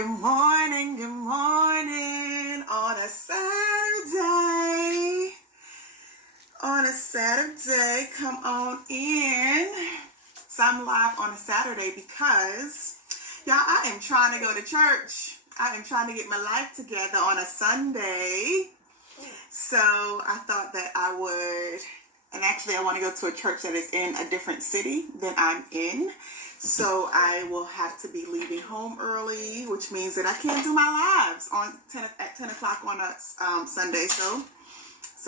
Good morning on a Saturday. Come on in. So I'm live on a Saturday because, y'all, I am trying to go to church. I am trying to get my life together on a Sunday. So I thought that I would, and actually I want to go to a church that is in a different city than I'm in. So I will have to be leaving home early, which means that I can't do my lives at 10 o'clock on a Sunday. So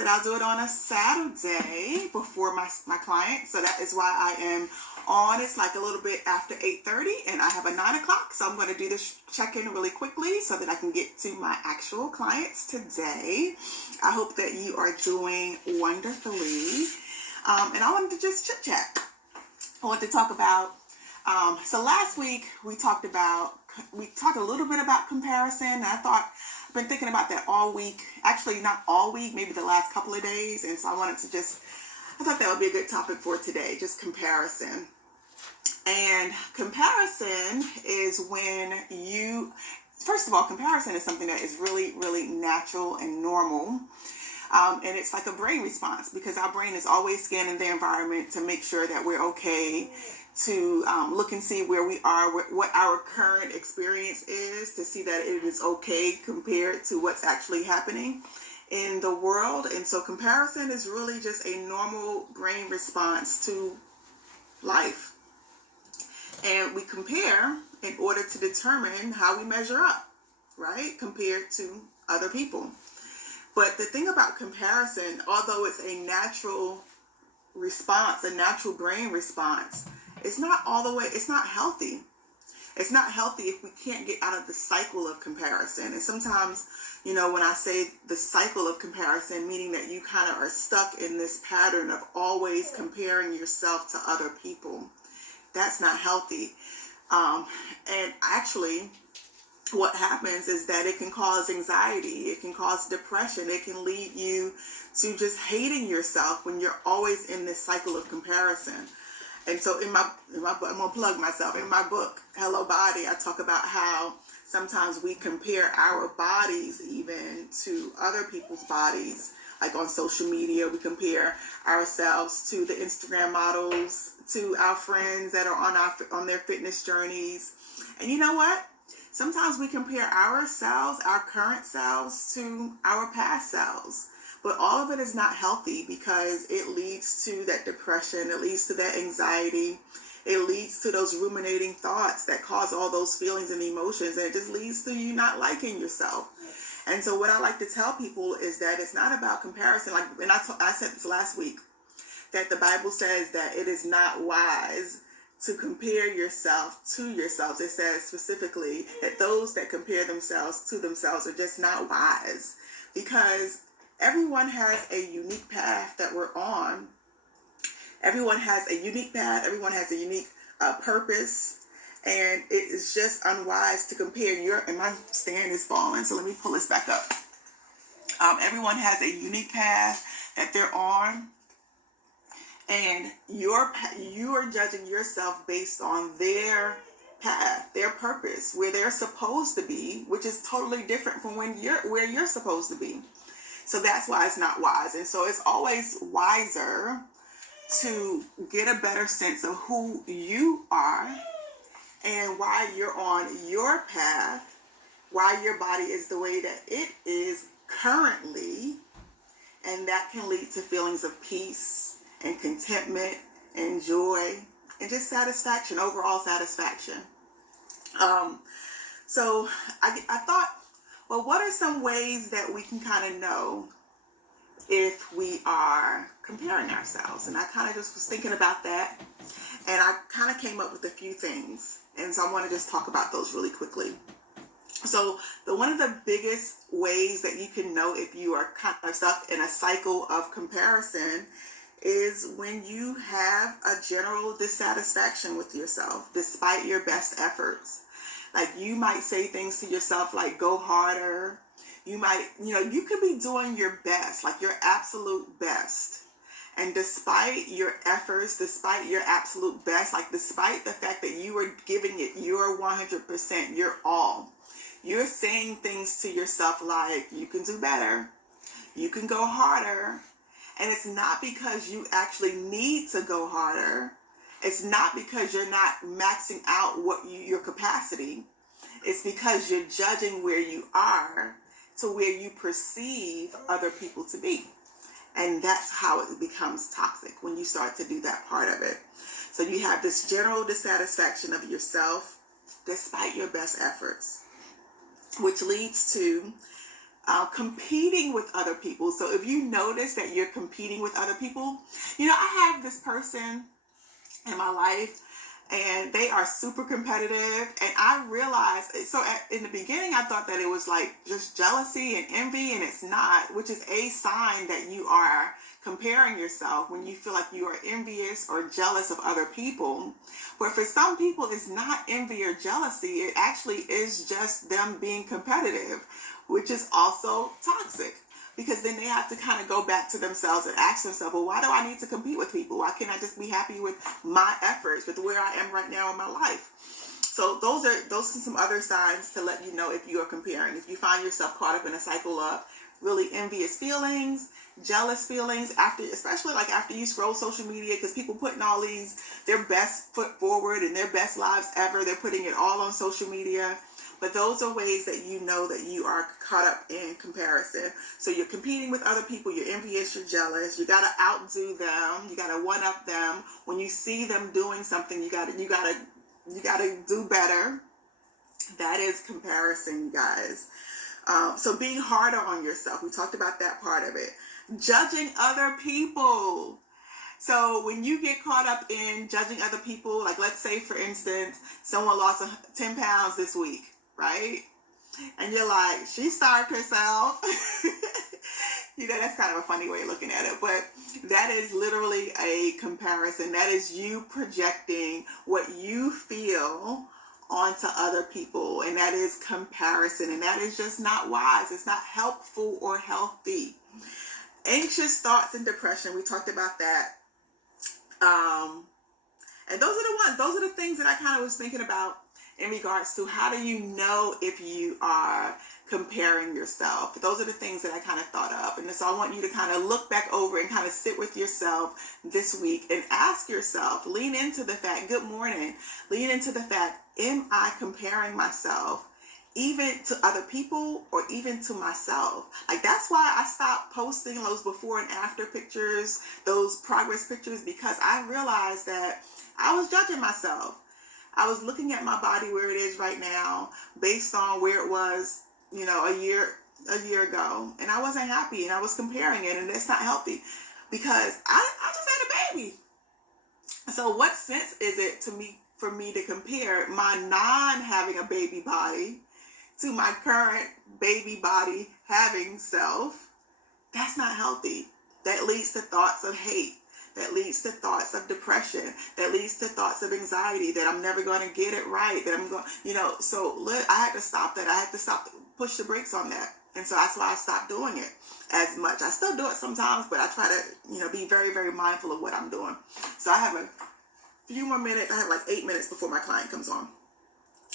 I'll do it on a Saturday before my client. So that is why I am on. It's like a little bit after 8:30 and I have a 9 o'clock. So I'm going to do this check-in really quickly so that I can get to my actual clients today. I hope that you are doing wonderfully. And I wanted to just chit-chat. I want to talk about so last week we talked a little bit about comparison, and I've been thinking about that all week. Actually, not all week, maybe the last couple of days. And so I thought that would be a good topic for today, just comparison. And comparison is first of all, comparison is something that is really, really natural and normal. And it's like a brain response because our brain is always scanning the environment to make sure that we're okay, to look and see where we are, what our current experience is, to see that it is okay compared to what's actually happening in the world. And so comparison is really just a normal brain response to life. And we compare in order to determine how we measure up, right, compared to other people. But the thing about comparison, although it's a natural response, a natural brain response, it's not healthy. It's not healthy if we can't get out of the cycle of comparison. And sometimes, when I say the cycle of comparison, meaning that you kind of are stuck in this pattern of always comparing yourself to other people, that's not healthy. And actually, what happens is that it can cause anxiety, it can cause depression, it can lead you to just hating yourself when you're always in this cycle of comparison. And so in my book, I'm going to plug myself. In my book, Hello Body, I talk about how sometimes we compare our bodies even to other people's bodies. Like on social media, we compare ourselves to the Instagram models, to our friends that are on their fitness journeys. And you know what? Sometimes we compare ourselves, our current selves, to our past selves. But all of it is not healthy because it leads to that depression. It leads to that anxiety. It leads to those ruminating thoughts that cause all those feelings and emotions. And it just leads to you not liking yourself. And so what I like to tell people is that it's not about comparison. And I said this last week, that the Bible says that it is not wise to compare yourself to yourselves. It says specifically that those that compare themselves to themselves are just not wise, because everyone has a unique path that we're on. Everyone has a unique path. Everyone has a unique purpose. And it is just unwise to compare and my stand is falling, so let me pull this back up. Everyone has a unique path that they're on. And you are judging yourself based on their path, their purpose, where they're supposed to be, which is totally different from where you're supposed to be. So that's why it's not wise. And so it's always wiser to get a better sense of who you are and why you're on your path, why your body is the way that it is currently. And that can lead to feelings of peace and contentment and joy and just satisfaction, overall satisfaction. So I thought, well, what are some ways that we can kind of know if we are comparing ourselves? And I kind of just was thinking about that, and I kind of came up with a few things. And so I want to just talk about those really quickly. So one of the biggest ways that you can know if you are kind of stuck in a cycle of comparison is when you have a general dissatisfaction with yourself, despite your best efforts. Like you might say things to yourself like, go harder. You might, you could be doing your best, like your absolute best. And despite your efforts, despite your absolute best, like despite the fact that you are giving it your 100%, your all, You're saying things to yourself like, you can do better, you can go harder. And it's not because you actually need to go harder. It's not because you're not maxing out your capacity. It's because you're judging where you are to where you perceive other people to be. And that's how it becomes toxic, when you start to do that part of it. So you have this general dissatisfaction of yourself despite your best efforts, which leads to competing with other people. So if you notice that you're competing with other people, I have this person in my life, and they are super competitive. And I realized, in the beginning, I thought that it was like just jealousy and envy, and it's not, which is a sign that you are comparing yourself when you feel like you are envious or jealous of other people. But for some people, it's not envy or jealousy. It actually is just them being competitive, which is also toxic. Because then they have to kind of go back to themselves and ask themselves, well, why do I need to compete with people? Why can't I just be happy with my efforts, with where I am right now in my life? So those are some other signs to let you know if you are comparing. If you find yourself caught up in a cycle of really envious feelings, jealous feelings, especially after you scroll social media, because people putting all their best foot forward and their best lives ever, they're putting it all on social media. But those are ways that you know that you are caught up in comparison. So you're competing with other people, you're envious, you're jealous, you gotta outdo them, you gotta one up them. When you see them doing something, you gotta do better. That is comparison, you guys. So being harder on yourself, we talked about that part of it. Judging other people. So when you get caught up in judging other people, like let's say for instance, someone lost 10 pounds this week, right? And you're like, she starved herself. That's kind of a funny way of looking at it, but that is literally a comparison. That is you projecting what you feel onto other people, and that is comparison, and that is just not wise. It's not helpful or healthy. Anxious thoughts and depression, we talked about that. And those are the things that I kind of was thinking about in regards to how do you know if you are comparing yourself. Those are the things that I kind of thought of. And so I want you to kind of look back over and kind of sit with yourself this week and ask yourself, lean into the fact, good morning, lean into the fact, am I comparing myself even to other people or even to myself? Like, that's why I stopped posting those before and after pictures, those progress pictures, because I realized that I was judging myself. I was looking at my body where it is right now based on where it was, a year ago, and I wasn't happy, and I was comparing it, and it's not healthy because I just had a baby. So what sense is it for me to compare my non-having a baby body to my current baby body having self? That's not healthy. That leads to thoughts of hate. That leads to thoughts of depression. That leads to thoughts of anxiety, that I'm never going to get it right. That I'm going, so I had to stop that. I had to push the brakes on that. And so that's why I stopped doing it as much. I still do it sometimes, but I try to, be very, very mindful of what I'm doing. So I have a few more minutes. I have like 8 minutes before my client comes on.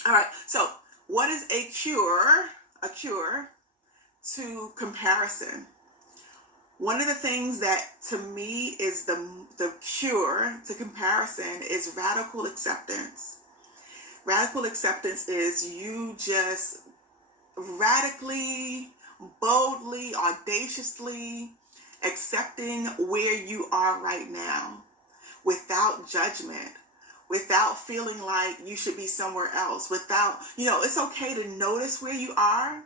All right. So what is a cure to comparison? One of the things that to me is the cure to comparison is radical acceptance. Radical acceptance is you just radically, boldly, audaciously accepting where you are right now without judgment, without feeling like you should be somewhere else, without, it's okay to notice where you are.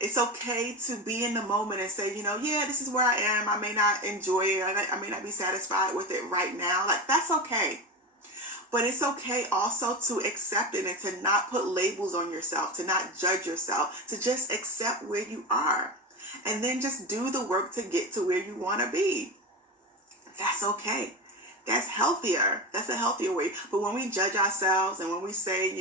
It's okay to be in the moment and say, yeah, this is where I am. I may not enjoy it. I may not be satisfied with it right now. Like, that's okay. But it's okay also to accept it and to not put labels on yourself, to not judge yourself, to just accept where you are. And then just do the work to get to where you want to be. That's okay. That's healthier. That's a healthier way. But when we judge ourselves and when we say,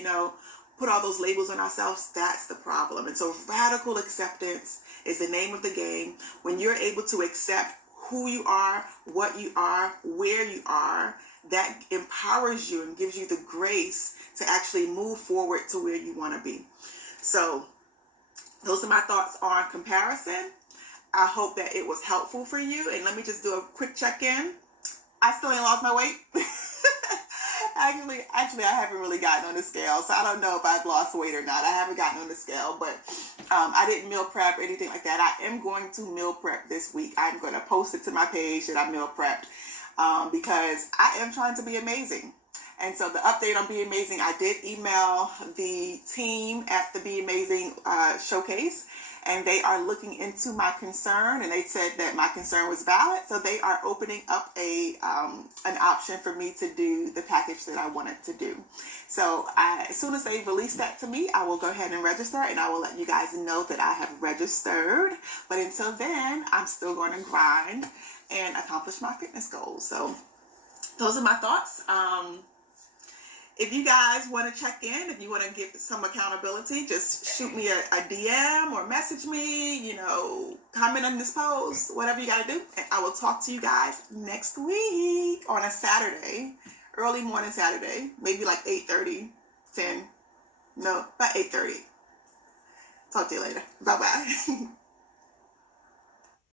put all those labels on ourselves, that's the problem. And so radical acceptance is the name of the game. When you're able to accept who you are, what you are, where you are, that empowers you and gives you the grace to actually move forward to where you want to be. So those are my thoughts on comparison. I hope that it was helpful for you. And let me just do a quick check-in. I still ain't lost my weight. Actually, I haven't really gotten on the scale, so I don't know if I've lost weight or not. I haven't gotten on the scale, but I didn't meal prep or anything like that. I am going to meal prep this week. I'm going to post it to my page that I meal prepped because I am trying to be amazing. And so the update on Be Amazing, I did email the team at the Be Amazing showcase, and they are looking into my concern, and they said that my concern was valid, so they are opening up an option for me to do the package that I wanted to do. So as soon as they release that to me, I will go ahead and register, and I will let you guys know that I have registered. But until then, I'm still going to grind and accomplish my fitness goals. So those are my thoughts. If you guys want to check in, if you want to give some accountability, just shoot me a DM or message me, comment on this post, whatever you got to do. And I will talk to you guys next week on a Saturday, early morning Saturday, maybe like 8:30, 10, no, about 8:30. Talk to you later. Bye-bye.